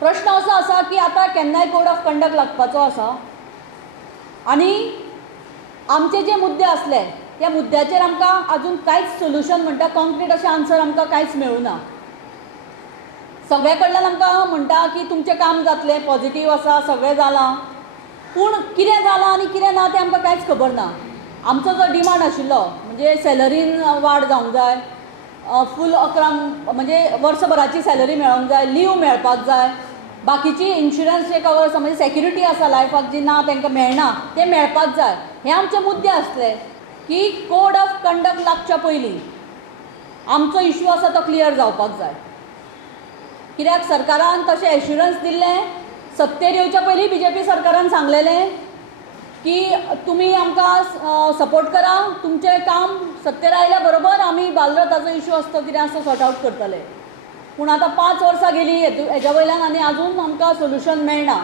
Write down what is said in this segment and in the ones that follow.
प्रश्न असो आसा की आतां केन्नाय कोड ऑफ कंडक्ट लागपाचो आसा आनी आमचे जे मुद्दे असले त्या मुद्द्याचेर आमकां अजून कांयच सोल्युशन म्हणटा कॉन्क्रीट अशें आन्सर आमकां कांयच मेळूना. सगळे कडल्यान आमकां म्हणटा की तुमचें काम जातलें, पॉझिटीव आसा, सगळें जालां, पूण कितें जालां आनी कितें ना तें आमकां कांयच खबर ना. आमचो जो डिमांड आशिल्लो म्हणजे सॅलरीन वाड जावंक जाय, फूल 11 म्हणजे वर्सभराची सॅलरी मेळोंक जाय, लीव मेळपाक जाय, बाकीची इन्शुरन्स जे कवर आसा म्हणजे सॅक्युरिटी आसा लायफाक जी ना तांकां मेळना तें मेळपाक जाय. हे आमचे मुद्दे आसले की कोड ऑफ कंडक्ट लागच्या पयलीं आमचो इश्यू आसा तो क्लियर जावपाक जाय. कित्याक सरकारान तशें एश्युरन्स दिल्लें, सत्तेर येवच्या पयलीं BJP सरकारान सांगलेलें की तुमी आमकां सपोर्ट करा, तुमचें काम सत्तेर आयल्या बरोबर आमी बालरथाचो इश्यू आसा तो कितें आसा सॉर्ट आवट करतले. पूण आतां 5 वर्सां गेलीं हेज्या वयल्यान आनी आजून आमकां सोल्युशन मेळना.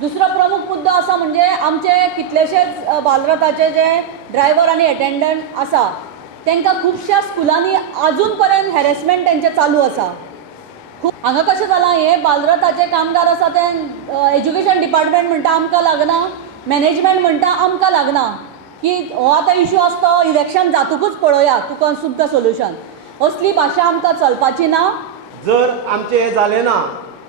दुसरो प्रमुख मुद्दो आसा म्हणजे आमचे कितलेशेच बालरथाचे जे ड्रायव्हर आनी एटेंडंट आसा तांकां खुबश्या स्कुलांनी आजून पर्यंत हॅरेसमेंट तेंचे चालू आसा. हांगा कशें जालां, हे बालरथाचे कामगार आसा ते एज्युकेशन डिपार्टमेंट म्हणटा आमकां लागना, मॅनेजमेंट म्हणटा आमकां लागना, की हो आतां इश्यू आसा तो इलेक्शन जातकूच पळोवया तुका सुद्दां सोल्युशन. असली भाशा आमकां चलपाची ना. जर आमचें हें जालें ना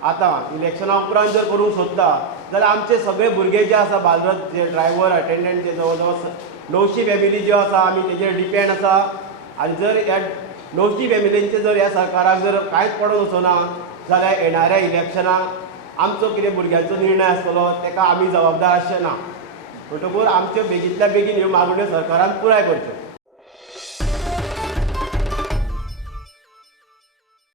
आतां इलेक्शना उपरांत जर करूंक सोदता जाल्यार आमचे सगळे भुरगे जे आसा बालरथ जे ड्रायव्हर अटेंडंट जे जवळ जवळ 900 फॅमिली ज्यो आसा आमी तेजेर डिपेंड आसा. आनी जर ह्या 900 फॅमिलींचे जर ह्या सरकाराक जर कांयच पडोन वचना जाल्यार येणाऱ्या इलेक्शनाक आमचो कितें भुरग्यांचो निर्णय आसतलो ताका आमी जबाबदार आसचे ना. म्हणटकूच आमच्यो बेगींतल्या बेगीन ह्यो मागण्यो सरकारान पुराय करच्यो.